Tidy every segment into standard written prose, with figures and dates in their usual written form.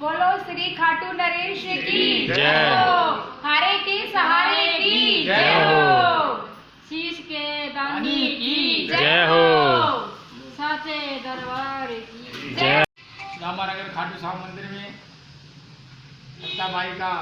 बोलो श्री खाटू नरेश की जय हो। हारे के सहारे की जय हो। शीश के दानी की जय हो। साचे दरबार की जय। रामानगर खाटू श्याम मंदिर में सत्ताबाई का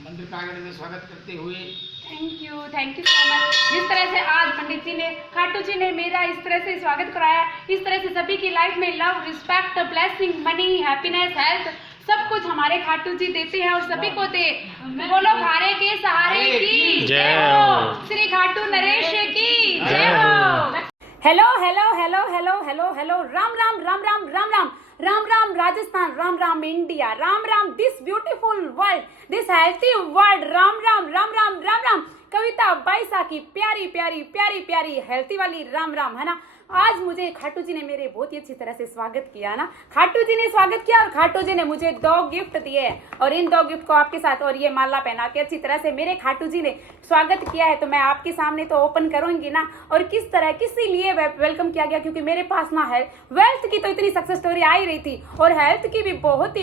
मंदिर प्रांगण में स्वागत करते हुए थैंक यू सो मच। जिस तरह से आज पंडित जी ने खाटू जी ने मेरा इस तरह से स्वागत कराया, इस तरह से सभी की लाइफ में love, respect, blessing, money, happiness, health सब कुछ हमारे खाटू जी देते हैं और सभी को दे। बोलो खारे के सहारे की जय हो। श्री खाटू नरेश की जय हो। Hello hello hello hello hello hello. Ram Ram Ram Ram Ram Ram Ram Ram Rajasthan, Ram Ram India, Ram Ram this beautiful world, this healthy world, Ram Ram Ram Ram Ram Ram. Kavita Baisa की प्यारी प्यारी प्यारी प्यारी हेल्थी वाली राम राम, है ना। आज मुझे खाटू जी ने मेरे बहुत ही अच्छी तरह से स्वागत किया ना। खाटू जी ने स्वागत किया और खाटू जी ने मुझे 2 गिफ्ट दिए और इन 2 गिफ्ट को आपके साथ और ये माला पहना के अच्छी तरह से मेरे खाटू जी ने स्वागत किया है, तो मैं आपके सामने तो ओपन करूंगी ना। और किस तरह किसी लिए वेलकम किया गया, क्योंकि मेरे पास ना है वेल्थ की तो इतनी सक्सेस स्टोरी आ ही रही थी और हेल्थ की भी बहुत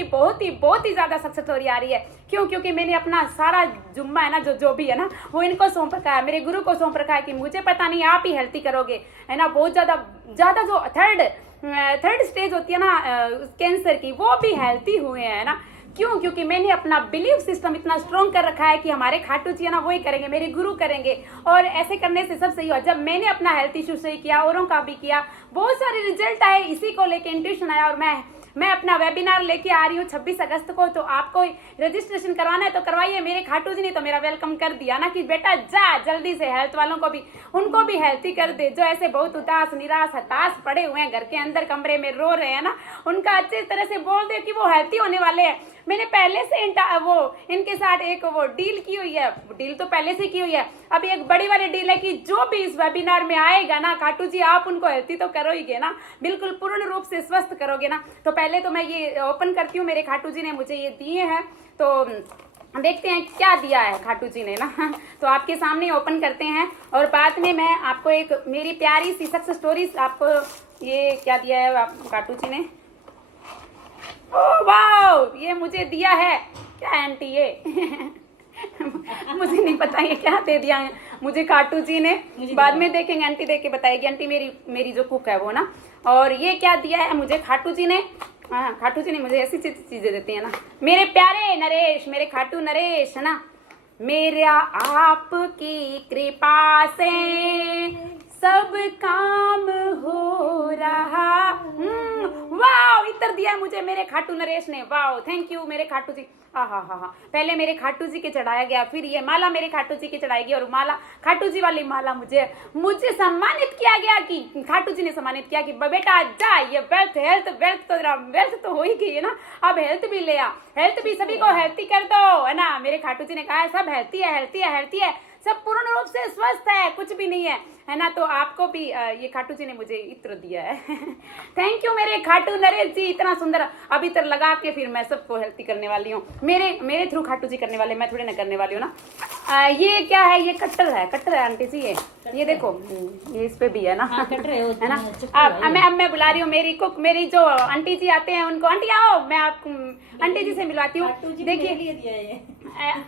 ही ज्यादा सक्सेस स्टोरी आ रही है। क्यों? क्योंकि मैंने अपना सारा जुम्मा है ना, जो भी है ना, वो इनको सौंप रखा है, मेरे गुरु को सौंप रखा है कि मुझे पता नहीं आप ही हेल्थी करोगे, है ना। बहुत ज्यादा जो थर्ड स्टेज होती है ना कैंसर की, वो भी हेल्थी हुए हैं ना। क्यों? क्योंकि मैंने अपना बिलीफ सिस्टम इतना स्ट्रॉन्ग कर रखा है कि हमारे खाटू जी है ना वही करेंगे, मेरे गुरु करेंगे और ऐसे करने से सब सही हो। जब मैंने अपना हेल्थ इशू सही किया, औरों का भी किया, बहुत सारे रिजल्ट आए, इसी को लेके इंट्यूशन आया और मैं अपना वेबिनार लेके आ रही हूँ 26 अगस्त को। तो आपको रजिस्ट्रेशन करवाना है तो करवाइए। मेरे खाटू जी ने तो मेरा वेलकम कर दिया ना कि बेटा जा जल्दी से हेल्थ वालों को भी, उनको भी हेल्थी कर दे। जो ऐसे बहुत उदास, निराश, हताश पड़े हुए हैं घर के अंदर कमरे में रो रहे हैं ना, उनका अच्छी तरह से बोल दे कि वो हेल्थी होने वाले हैं। मैंने पहले से इनके साथ एक डील की हुई है, डील तो पहले से की हुई है। अभी एक बड़ी वाली डील है कि जो भी इस वेबिनार में आएगा ना, खाटू जी आप उनको हेल्थी तो करोगे ना, बिल्कुल पूर्ण रूप से स्वस्थ करोगे ना। तो पहले तो मैं ये ओपन करती हूँ, मेरे खाटू जी ने मुझे ये दिए हैं, तो देखते हैं क्या दिया है खाटू जी ने ना। तो आपके सामने ओपन करते हैं और बाद में मैं आपको एक मेरी प्यारी सी सक्सेस स्टोरी, आपको ये क्या दिया है खाटू जी ने। ओह वाह, ये मुझे दिया है क्या आंटी ये? मुझे नहीं पता ये क्या दे दिया है मुझे खाटू जी ने, बाद में देखेंगे, आंटी देख के बताएगी। आंटी मेरी जो कुक है वो ना। और ये क्या दिया है मुझे खाटू जी ने? हाँ, खाटू जी ने मुझे ऐसी चीजें देती है ना मेरे प्यारे नरेश, मेरे खाटू नरेश, है ना। मेरा आपकी कृपा से सब काम हो रहा। वाह, इतर दिया है मुझे मेरे खाटू नरेश ने। वाह, थैंक यू मेरे खाटू जी। हाँ, पहले मेरे खाटू जी के चढ़ाया गया, फिर ये माला मेरे खाटू जी के चढ़ाएगी और माला खाटू जी वाली माला मुझे सम्मानित किया गया कि खाटू जी ने सम्मानित किया कि बेटा जा, ये वेल्थ तो हो ही गई है ना, अब हेल्थ भी ले आ, हेल्थ भी सभी को हेल्थी कर दो, है ना। मेरे खाटू जी ने कहा है सब हेल्थी है, सब पूर्ण रूप से स्वस्थ है, कुछ भी नहीं है ना। तो आपको भी ये खाटू जी ने मुझे इत्र दिया है। थैंक यू मेरे खाटू नरेश जी, इतना सुंदर। अब इत्र लगा के फिर मैं सबको हेल्थी करने वाली हूँ, मेरे थ्रू खाटू जी करने वाले, मैं थोड़ी ना करने वाली हूँ ना। ये क्या है? ये कट्टर है आंटी जी, ये देखो, ये इस पे भी है ना। हाँ, है ना। अब मैं बुला रही हूँ मेरी कुक, मेरी जो आंटी जी आते हैं उनको, आंटी आओ, मैं आपको आंटी जी से मिलवाती हूँ। देखिए,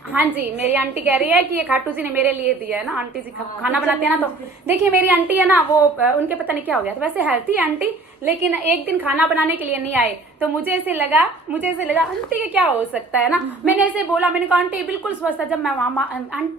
हाँ जी, मेरी आंटी कह रही है कि ये खाटू जी ने मेरे लिए दिया है ना। आंटी जी खाना बनाते हैं ना, तो देखिए मेरी आंटी है ना, वो उनके पता नहीं क्या हो गया था, वैसे हेल्थी है आंटी, लेकिन एक दिन खाना बनाने के लिए नहीं आए। तो मुझे ऐसे लगा आंटी के क्या हो सकता है ना। मैंने ऐसे बोला, मैंने कहा आंटी बिल्कुल स्वस्थ है। जब मैं वहाँ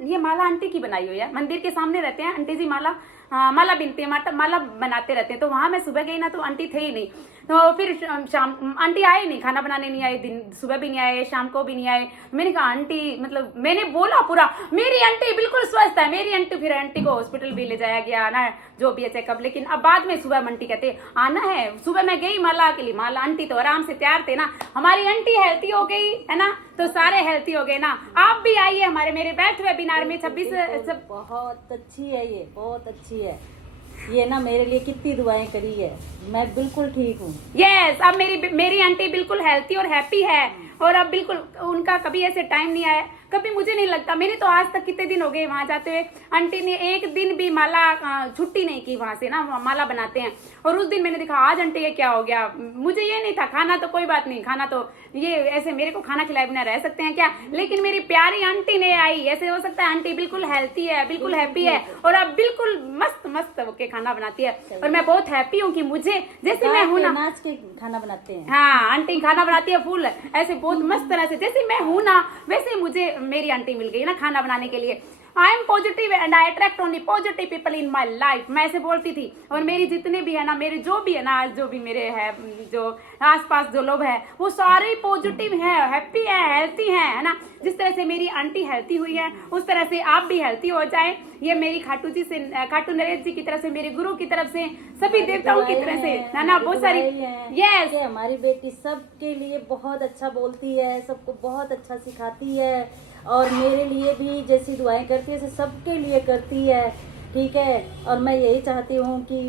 ये माला आंटी की बनाई हुई है, मंदिर के सामने रहते हैं आंटी जी, माला बिनती है, माला बनाते रहते हैं। तो वहां मैं सुबह गई ना तो आंटी थे ही नहीं। तो फिर शाम आंटी आए नहीं, खाना बनाने नहीं आए, दिन सुबह भी नहीं आए, शाम को भी नहीं आए। मैंने कहा आंटी, मतलब मैंने बोला पूरा, मेरी आंटी बिल्कुल स्वस्थ है, मेरी आंटी। फिर आंटी को हॉस्पिटल भी ले जाया गया ना, जो भी है चेकअप। लेकिन अब बाद में सुबह आंटी कहते आना है, सुबह मैं गई माला के लिए, माला आंटी तो आराम से तैयार थे ना। हमारी आंटी हेल्थी हो गई है ना, तो सारे हेल्थी हो गए ना। आप भी आइए हमारे मेरे बैठ वेबिनार में 26 बहुत अच्छी है, ये बहुत अच्छी है। ये ना मेरे लिए कितनी दुआएं करी है, मैं बिल्कुल ठीक हूँ। यस, अब मेरी आंटी बिल्कुल हेल्थी और हैप्पी है। और अब बिल्कुल उनका कभी ऐसे टाइम नहीं आया कभी मुझे नहीं लगता, मेरी तो आज तक कितने दिन हो गए वहाँ जाते हुए, आंटी ने एक दिन भी माला छुट्टी नहीं की वहाँ से ना, माला बनाते हैं। और उस दिन मैंने देखा आज आंटी ये क्या हो गया, मुझे ये नहीं था, खाना तो कोई बात नहीं, खाना तो ये ऐसे मेरे को खाना खिलाए बिना रह सकते हैं क्या, लेकिन मेरी प्यारी आंटी ने आई, ऐसे हो सकता है आंटी बिल्कुल हेल्थी है, बिल्कुल हैप्पी है और अब बिल्कुल मस्त मस्त के खाना बनाती है। और मैं बहुत हैप्पी हूँ कि मुझे जैसे मैं हूँ ना, नाच के खाना बनाते हैं। हाँ आंटी खाना बनाती है फुल ऐसे बहुत मस्त तरह से, जैसे मैं हूँ ना वैसे मुझे मेरी आंटी मिल गई ना खाना बनाने के लिए। I am positive and I attract only positive people in my life, मैं ऐसे बोलती थी। और मेरी जितने भी है ना, मेरे जो भी है ना, जो भी मेरे है, जो आसपास जो लोग हैं वो सारे पॉजिटिव हैं, हैप्पी है, हेल्थी हैं, है ना। जिस तरह से मेरी आंटी हेल्थी हुई है उस तरह से आप भी हेल्थी हो जाए। ये मेरी खाटू जी से, खाटू नरेश जी की तरफ से, मेरे गुरु की तरफ से, सभी देवताओं की तरफ से, है ना, बहुत सारी। यस, हमारी बेटी सबके लिए बहुत अच्छा बोलती है, सबको बहुत अच्छा सिखाती है और मेरे लिए भी जैसी दुआएं करती है सबके लिए करती है, ठीक है। और मैं यही चाहती हूँ कि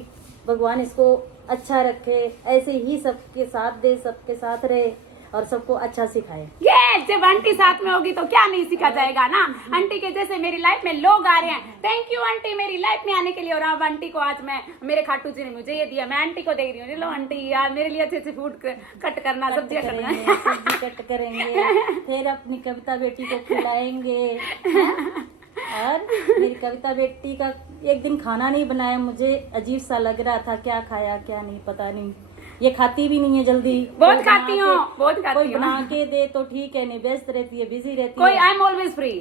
भगवान इसको अच्छा रखे, ऐसे ही सबके साथ दे, सबके साथ रहे और सबको अच्छा सिखाए। ये जब आंटी साथ में होगी तो क्या नहीं सीखा जाएगा ना। आंटी के जैसे मेरी लाइफ में लोग आ रहे हैं, थैंक यू आंटी मेरी लाइफ में आने के लिए। और अब आंटी को आज मैं, मेरे खाटू जी ने मुझे ये दिया, मैं आंटी को दे रही हूँ, लो आंटी यार मेरे लिए अच्छे अच्छे फूड कट करना, सब्जियां कटना, सब्जी कट करेंगे, फिर अपनी कविता बेटी को खिलाएंगे। और मेरी कविता बेटी का एक दिन खाना नहीं बनाया, मुझे अजीब सा लग रहा था, क्या खाया क्या नहीं पता नहीं। ये खाती भी नहीं है जल्दी, बहुत खाती हूँ, बहुत खाती कोई हूँ। बना के दे तो ठीक है, नहीं व्यस्त रहती है, बिजी रहती कोई, है। I am always free.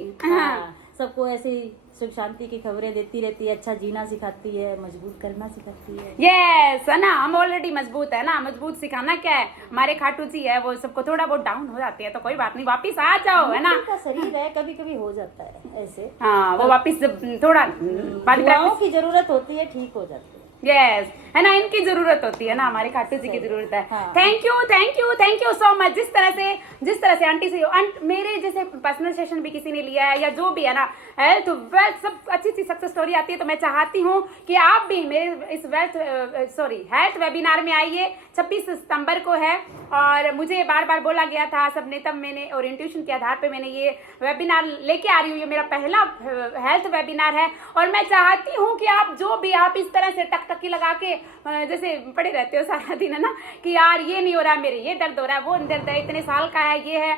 सबको ऐसे सुख शांति की खबरें देती रहती है, अच्छा जीना सिखाती है, मजबूत करना सिखाती है। यस है ना, हम ऑलरेडी मजबूत है ना, मजबूत सिखाना क्या है। हमारे खाटू जी है वो सबको थोड़ा बहुत डाउन हो जाती है तो कोई बात नहीं, वापिस आ जाओ, है ना। का शरीर है, कभी कभी हो जाता है ऐसे, हाँ वो वापिस थोड़ा दुआओं की जरूरत होती है, ठीक हो जाती है। यस है ना, इनकी जरूरत होती है ना, हमारे खाटू जी की जरूरत है। हाँ। Thank you thank you thank you so much. जिस तरह से आंटी से मेरे जैसे पर्सनल सेशन भी किसी ने लिया है या जो भी है ना, हेल्थ वेल्थ सब अच्छी अच्छी सक्सेस स्टोरी आती है, तो मैं चाहती हूँ कि आप भी मेरे इस हेल्थ वेबिनार में आइए। 26 सितंबर को है और मुझे बार बार बोला गया था सबने, तब मैंने ओरिएंटेशन के आधार पे मैंने ये वेबिनार लेके आ रही हूँ। ये मेरा पहला हेल्थ वेबिनार है और मैं चाहती हूँ कि आप जो भी, आप इस तरह से टकटकी लगा के जैसे पड़े रहते हो सारा दिन, है ना, कि यार ये नहीं हो रहा है, मेरे ये दर्द हो रहा है, वो दर्द है, इतने साल का है, ये है,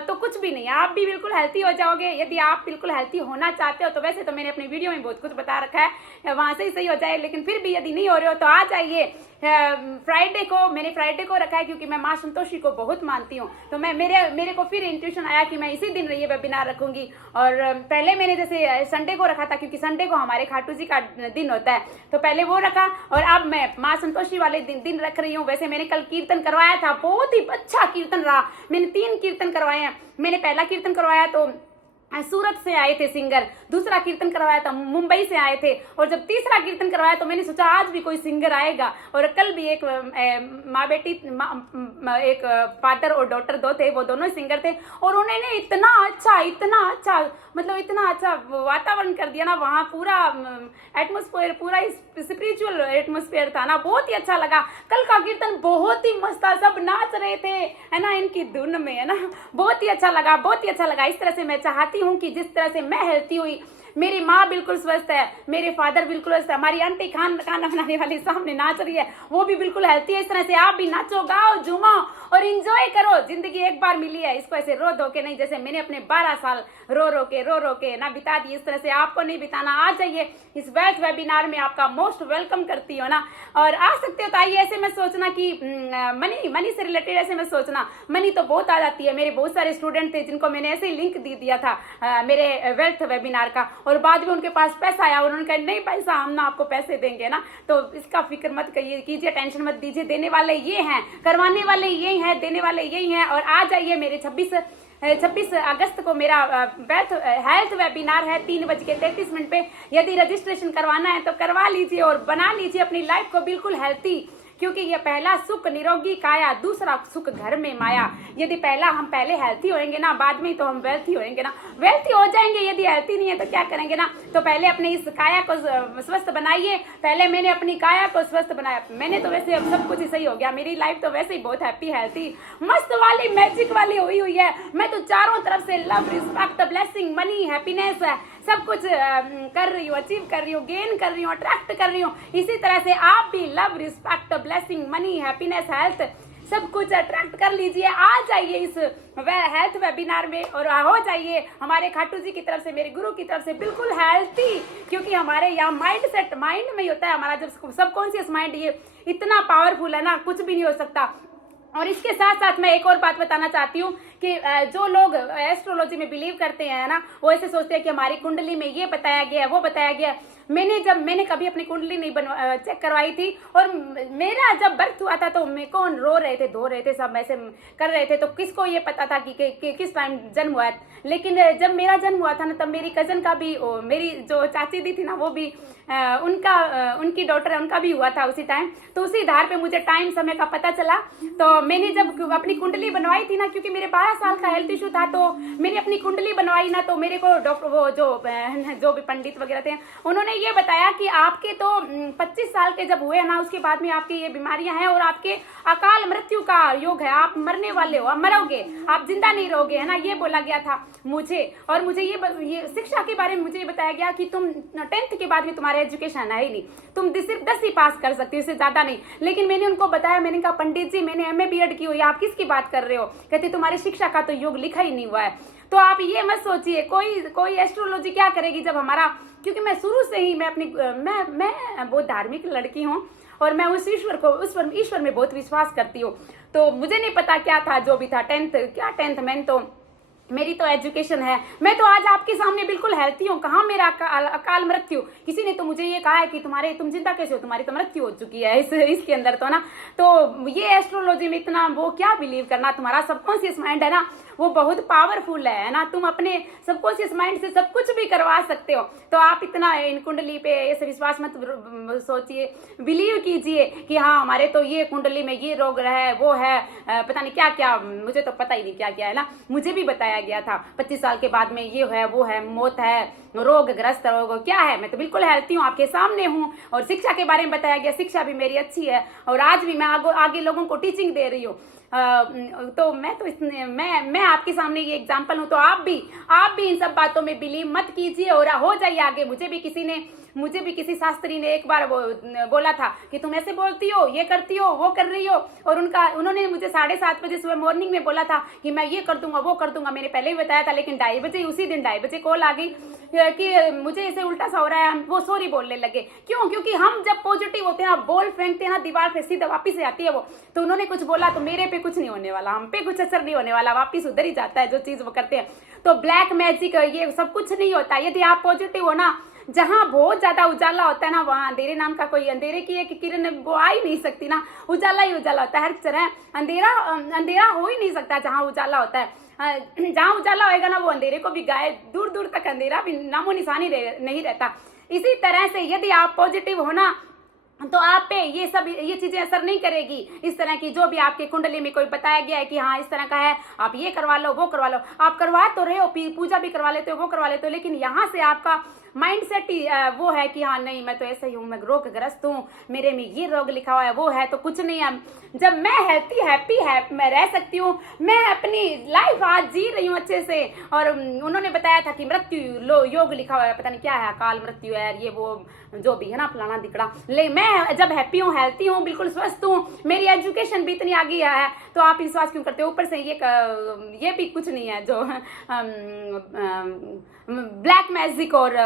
तो कुछ भी नहीं, आप भी बिल्कुल हेल्थी हो जाओगे। यदि आप बिल्कुल हेल्थी होना चाहते हो तो वैसे तो मैंने अपने वीडियो में बहुत कुछ बता रखा है, वहाँ से ही सही हो जाए, लेकिन फिर भी यदि नहीं हो रहे हो तो आ जाइए। फ्राइडे को, मैंने फ्राइडे को रखा है क्योंकि मैं माँ संतोषी को बहुत मानती हूँ, तो मैं मेरे को फिर इंट्यूशन आया कि मैं इसी दिन ये वेबिनार रखूंगी। और पहले मैंने जैसे संडे को रखा था क्योंकि संडे को हमारे खाटू जी का दिन होता है, तो पहले वो रखा और अब मैं माँ संतोषी वाले दिन रख रही हूँ। वैसे मैंने कल कीर्तन करवाया था, बहुत ही अच्छा कीर्तन रहा, मैंने 3 कीर्तन करवाए हैं। मैंने पहला कीर्तन करवाया तो सूरत से आए थे सिंगर, दूसरा कीर्तन करवाया था मुंबई से आए थे, और जब तीसरा कीर्तन करवाया तो मैंने सोचा आज भी कोई सिंगर आएगा। और कल भी एक माँ बेटी, एक फादर और डॉटर दो थे, वो दोनों सिंगर थे और उन्होंने इतना अच्छा मतलब इतना अच्छा वातावरण कर दिया ना, वहाँ पूरा एटमोस्फेयर, पूरा स्पिरिचुअल एटमोस्फेयर था ना, बहुत ही अच्छा लगा। कल का कीर्तन बहुत ही मस्त था, सब नाच रहे थे, है ना, इनकी धुन में, है ना, बहुत ही अच्छा लगा, बहुत ही अच्छा लगा। इस तरह से मैं चाहती हूँ कि जिस तरह से मैं हेल्थी हुई, मेरी माँ बिल्कुल स्वस्थ है, मेरे फादर बिल्कुल स्वस्थ है, हमारी आंटी खाना बनाने वाली सामने नाच रही है, वो भी बिल्कुल हेल्थी है। इस तरह से आप भी नाचो, गाओ, झूमो और एंजॉय करो। जिंदगी एक बार मिली है, इसको ऐसे रो धो के नहीं, जैसे मैंने अपने 12 साल रो रो के ना बिता दिए, इस तरह से आपको नहीं बिताना। आ जाइए इस वेल्थ वेबिनार में, आपका मोस्ट वेलकम करती हो ना, और आ सकते हो तो आइए। ऐसे मैं सोचना कि मनी से रिलेटेड ऐसे मैं सोचना, मनी तो बहुत आ जाती है। मेरे बहुत सारे स्टूडेंट थे जिनको मैंने ऐसे ही लिंक दिया था मेरे वेल्थ वेबिनार का, और बाद में उनके पास पैसा आया, उन्होंने कहा नहीं पैसा हम ना आपको पैसे देंगे ना, तो इसका फिक्र मत कीजिए, टेंशन मत दीजिए, देने वाले ये हैं, करवाने वाले ये हैं, देने वाले यही हैं। और आ जाइए, मेरे 26 अगस्त को मेरा हेल्थ वेबिनार है 3:33 पे। यदि रजिस्ट्रेशन करवाना है तो करवा लीजिए और बना लीजिए अपनी लाइफ को बिल्कुल हेल्थी, क्योंकि ये पहला सुख निरोगी काया, दूसरा सुख घर में माया। यदि हम पहले हेल्थी होएंगे ना, बाद में तो हम वेल्थी होएंगे ना, वेल्थी हो जाएंगे। यदि हेल्थी नहीं है तो क्या करेंगे ना। तो पहले अपने इस काया को स्वस्थ बनाइए। पहले मैंने अपनी काया को स्वस्थ बनाया, मैंने तो वैसे अब सब कुछ ही सही हो गया। मेरी लाइफ तो वैसे ही बहुत हैप्पी हेल्थी मस्त वाली मैजिक वाली हुई है। मैं तो चारों तरफ से love, respect, blessing, money, happiness सब कुछ कर रही हूँ, अचीव कर रही हूँ, गेन कर रही हूँ, अट्रैक्ट कर रही हूँ। इसी तरह से आप भी love, respect, blessing, money, happiness, health सब कुछ अट्रैक्ट कर लीजिए। आ जाइए इस हेल्थ वेबिनार में और हो जाइए हमारे खाटू जी की तरफ से, मेरे गुरु की तरफ से बिल्कुल हेल्थी। क्योंकि हमारे यहाँ माइंड सेट माइंड में ही होता है हमारा। जब सबकॉन्शियस माइंड ये इतना पावरफुल है ना, कुछ भी नहीं हो सकता। और इसके साथ साथ मैं एक और बात बताना चाहती हूँ कि जो लोग एस्ट्रोलॉजी में बिलीव करते हैं ना, वो ऐसे सोचते हैं कि हमारी कुंडली में ये बताया गया है, वो बताया गया है। मैंने कभी अपनी कुंडली नहीं चेक करवाई थी, और मेरा जब बर्थ हुआ था तो मेरे को रो रहे थे, धो रहे थे, सब ऐसे कर रहे थे। तो किसको ये पता था कि किस टाइम जन्म हुआ है। लेकिन जब मेरा जन्म हुआ था ना, तब मेरी कजन का भी, मेरी जो चाची दी थी ना, वो भी उनकी डॉटर है, उनका भी हुआ था उसी टाइम। तो उसी आधार पे मुझे टाइम समय का पता चला। तो मैंने जब अपनी कुंडली बनवाई थी ना, क्योंकि मेरे 12 साल का हेल्थ इशू था, तो मैंने अपनी कुंडली बनवाई ना, तो मेरे को डॉक्टर वो जो भी पंडित वगैरह थे, उन्होंने ये बताया कि आपके तो 25 साल के जब हुए ना, उसके बाद में आपकी ये बीमारियां हैं और आपके अकाल मृत्यु का योग है, आप मरने वाले हो, आप मरोगे, आप जिंदा नहीं रहोगे, है ना, ये बोला गया था मुझे। और मुझे ये शिक्षा के बारे में मुझे ये बताया गया कि तुम 10th के बाद में तुम्हारे एजुकेशन है ही नहीं, तुम सिर्फ 10 ही पास कर सकती हो, इससे ज्यादा नहीं। लेकिन मैंने उनको बताया, मैंने कहा पंडित जी मैंने MA BEd की हुई है, आप किसकी बात कर रहे हो। कहते तुम्हारी शिक्षा का तो योग लिखा ही नहीं हुआ है। तो आप ये मत सोचिए कोई एस्ट्रोलॉजी क्या करेगी जब हमारा, क्योंकि मैं शुरू से ही मैं बहुत धार्मिक लड़की हूँ और मैं उस ईश्वर में बहुत विश्वास करती हूँ। तो मुझे नहीं पता क्या था, जो भी था 10th मैंने तो, मेरी तो एजुकेशन है, मैं तो आज आपके सामने बिल्कुल हेल्थी हूँ। कहाँ मेरा अकाल मृत्यु। किसी ने तो मुझे ये कहा है कि तुम जिंदा कैसे हो, तुम्हारी तो मृत्यु हो चुकी है इसके अंदर तो ना। तो ये एस्ट्रोलॉजी में इतना वो क्या बिलीव करना, तुम्हारा सबकॉन्शियस माइंड है ना, वो बहुत पावरफुल है ना। तुम अपने सबकॉन्शियस माइंड से सब कुछ भी करवा सकते हो। तो आप इतना इन कुंडली पे ऐसे विश्वास मत सोचिए, बिलीव कीजिए कि हाँ हमारे तो ये कुंडली में ये रोग है, वो है, पता नहीं क्या क्या, मुझे तो पता ही नहीं क्या क्या है ना। मुझे भी बताया गया था 25 साल के बाद में ये है, वो है, मौत है, रोग ग्रस्त रोग क्या है। मैं तो बिल्कुल हेल्थी हूँ, आपके सामने हूँ। और शिक्षा के बारे में बताया गया, शिक्षा भी मेरी अच्छी है और आज भी मैं आगे लोगों को टीचिंग दे रही हूँ। तो मैं आपके सामने ये एग्जांपल हूँ। तो आप भी इन सब बातों में बिलीव मत कीजिए और हो जाइए आगे। मुझे भी किसी शास्त्री ने एक बार वो बोला था कि तुम ऐसे बोलती हो, ये करती हो, वो कर रही हो। और उन्होंने मुझे 7:30 बजे सुबह मॉर्निंग में बोला था कि मैं ये कर दूंगा, वो कर दूंगा। मैंने पहले ही बताया था, लेकिन 2:30 बजे उसी दिन 2:30 बजे कॉल आ गई कि मुझे ऐसे उल्टा सा हो रहा है। वो सॉरी बोलने लगे। क्यों? क्योंकि हम जब पॉजिटिव होते हैं, बॉल फेंकते हैं ना दीवार पे, सीधा वापिस से आती है वो। तो उन्होंने कुछ बोला तो मेरे पे कुछ नहीं होने वाला, हम पे कुछ असर नहीं होने वाला, वापिस उधर ही जाता है जो चीज वो करते हैं। तो ब्लैक मैजिक ये सब कुछ नहीं होता। यदि आप पॉजिटिव हो ना, जहाँ बहुत ज्यादा उजाला होता है ना, वहाँ अंधेरे नाम का कोई, अंधेरे की एक किरण वो आ ही नहीं सकती ना। उजाला ही उजाला होता है हर तरह, अंधेरा हो ही नहीं सकता जहाँ उजाला होता है। जहाँ उजाला होएगा ना, वो अंधेरे को भी गाय दूर दूर तक अंधेरा भी नामो निशानी नहीं रहता। इसी तरह से यदि आप पॉजिटिव हो ना, तो आप पे ये चीजें असर नहीं करेगी। इस तरह की जो भी आपके कुंडली में कोई बताया गया है कि हाँ इस तरह का है, आप ये करवा लो, वो करवा लो, आप करवा तो रहे हो, पूजा भी करवा लेते हो, वो करवा लेते हो, लेकिन यहाँ से आपका माइंड सेट ही वो है कि हाँ नहीं मैं तो ऐसा ही हूँ, मैं रोगग्रस्त हूँ, मेरे में ये रोग लिखा हुआ है, वो है, तो कुछ नहीं है। जब मैं हेल्थी हैप्पी मैं रह सकती हूँ, मैं अपनी लाइफ आज जी रही हूँ अच्छे से। और उन्होंने बताया था कि मृत्यु योग लिखा हुआ है, पता नहीं क्या है, अकाल मृत्यु है, ये वो जो भी है ना, फलाना दिखड़ा। ले मैं जब हैप्पी हूँ, हेल्थी हूँ, बिल्कुल स्वस्थ हूँ, मेरी एजुकेशन भी इतनी आगे है, तो आप विश्वास क्यों करते हो? ऊपर से ये भी कुछ नहीं है जो ब्लैक मैजिक और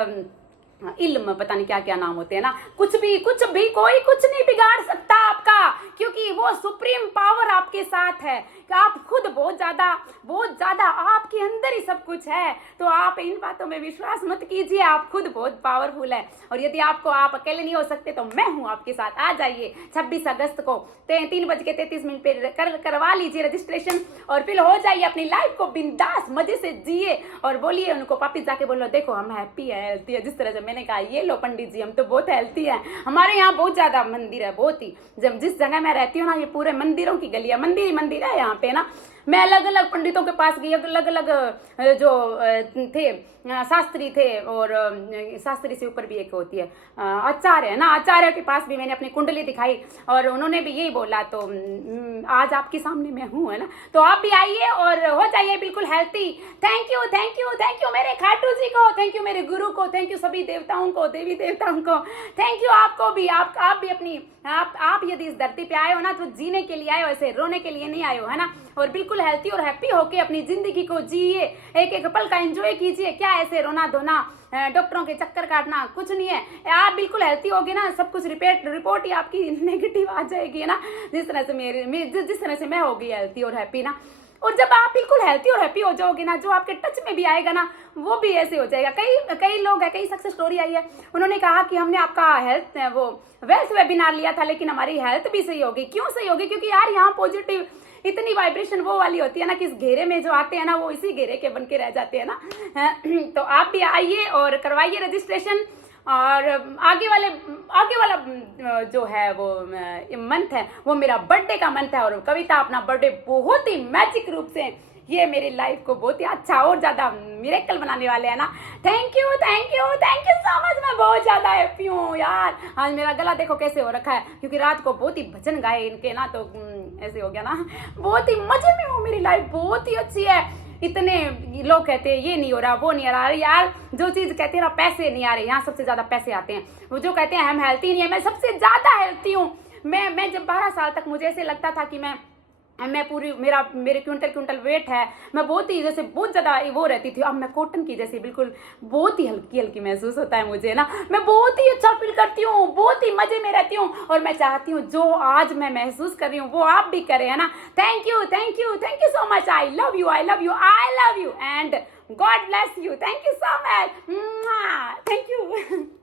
इल्म, पता नहीं क्या क्या नाम होते हैं ना, कुछ भी कोई कुछ नहीं बिगाड़ सकता आपका, क्योंकि वो सुप्रीम पावर आपके साथ है कि आप खुद बहुत ज्यादा आपके अंदर ही सब कुछ है। तो आप इन बातों में विश्वास मत कीजिए, आप खुद बहुत पावरफुल है। और यदि आप अकेले नहीं हो सकते तो मैं हूं आपके साथ। आ जाइए 26 अगस्त को 3:33 पे करवा लीजिए रजिस्ट्रेशन और फिर हो जाइए, अपनी लाइफ को बिंदास मजे से जिए और बोलिए उनको, वापिस जाके बोलो देखो हम हैप्पी है, जिस तरह से मैंने कहा ये लो पंडित जी, हम तो बहुत हेल्थी हैं, हमारे यहाँ बहुत ज़्यादा मंदिर है, बहुत ही। जब जिस जगह मैं रहती हूँ ना, ये पूरे मंदिरों की गली है, मंदिर ही मंदिर है यहाँ पे ना। मैं अलग अलग पंडितों के पास गई, अलग अलग जो थे शास्त्री थे, और शास्त्री से ऊपर भी एक होती है आचार्य है ना, आचार्य के पास भी मैंने अपनी कुंडली दिखाई और उन्होंने भी यही बोला। तो आज आपके सामने मैं हूँ, है ना, तो आप भी आइए और हो जाइए बिल्कुल healthy. Thank you thank you thank you मेरे खाटू जी को, थैंक यू मेरे गुरु को, थैंक यू सभी देवताओं को, देवी देवताओं को, थैंक यू आपको भी। आप भी अपनी आप यदि इस धरती पे आए हो ना, तो जीने के लिए आए हो, ऐसे रोने के लिए नहीं आए हो, है ना। और बिल्कुल हेल्थी और हैप्पी होके अपनी जिंदगी को जिए, एक एक पल का एंजॉय कीजिए। क्या ऐसे रोना धोना, डॉक्टरों के चक्कर काटना, कुछ नहीं है। आप बिल्कुल हेल्थी होगे ना, सब कुछ रिपोर्ट ही आपकी नेगेटिव आ जाएगी ना, जिस तरह से जिस तरह से मैं होगी हेल्थी और हैप्पी ना। और जब आप बिल्कुल हेल्थी और हैप्पी हो जाओगे ना, जो आपके टच में भी आएगा ना, वो भी ऐसे हो जाएगा। कई लोग हैं, कई सक्सेस स्टोरी आई है, उन्होंने कहा कि हमने आपका हेल्थ वो वेल्थ वेबिनार लिया था, लेकिन हमारी हेल्थ भी सही होगी। क्यों सही होगी? क्योंकि यार यहाँ पॉजिटिव इतनी वाइब्रेशन वो वाली होती है ना, कि इस घेरे में जो आते हैं ना, वो इसी घेरे के बन के रह जाते हैं ना। तो आप भी आइए और करवाइए रजिस्ट्रेशन। और आगे वाला जो है वो मंथ है, वो मेरा बर्थडे का मंथ है, और कविता अपना बर्थडे बहुत ही मैजिक रूप से ये मेरी लाइफ को बहुत ही अच्छा और ज़्यादा मिरेकल बनाने वाले हैं ना। Thank you so much. मैं बहुत ज़्यादा हैप्पी हूँ यार। आज मेरा गला देखो कैसे हो रखा है, क्योंकि रात को बहुत ही भजन गाए इनके ना, तो ऐसे हो गया ना। बहुत ही मजे में हूँ, मेरी लाइफ बहुत ही अच्छी है। इतने लोग कहते हैं ये नहीं हो रहा, वो नहीं आ रहा। यार जो चीज़ कहते हैं ना, पैसे नहीं आ रहे, यहाँ सबसे ज़्यादा पैसे आते हैं। वो जो कहते हैं हम हेल्थी नहीं है, मैं सबसे ज़्यादा हेल्थी हूँ। मैं जब 12 साल तक मुझे ऐसे लगता था कि मैं पूरी मेरे क्विंटल वेट है, मैं बहुत ही जैसे बहुत ज़्यादा वो रहती थी। अब मैं कॉटन की जैसी बिल्कुल बहुत ही हल्की महसूस होता है मुझे ना। मैं बहुत ही अच्छा फील करती हूँ, बहुत ही मज़े में रहती हूँ, और मैं चाहती हूँ जो आज मैं महसूस कर रही हूँ वो आप भी करें, है ना। Thank you so much. I love you and God bless you. Thank you so much. Thank you.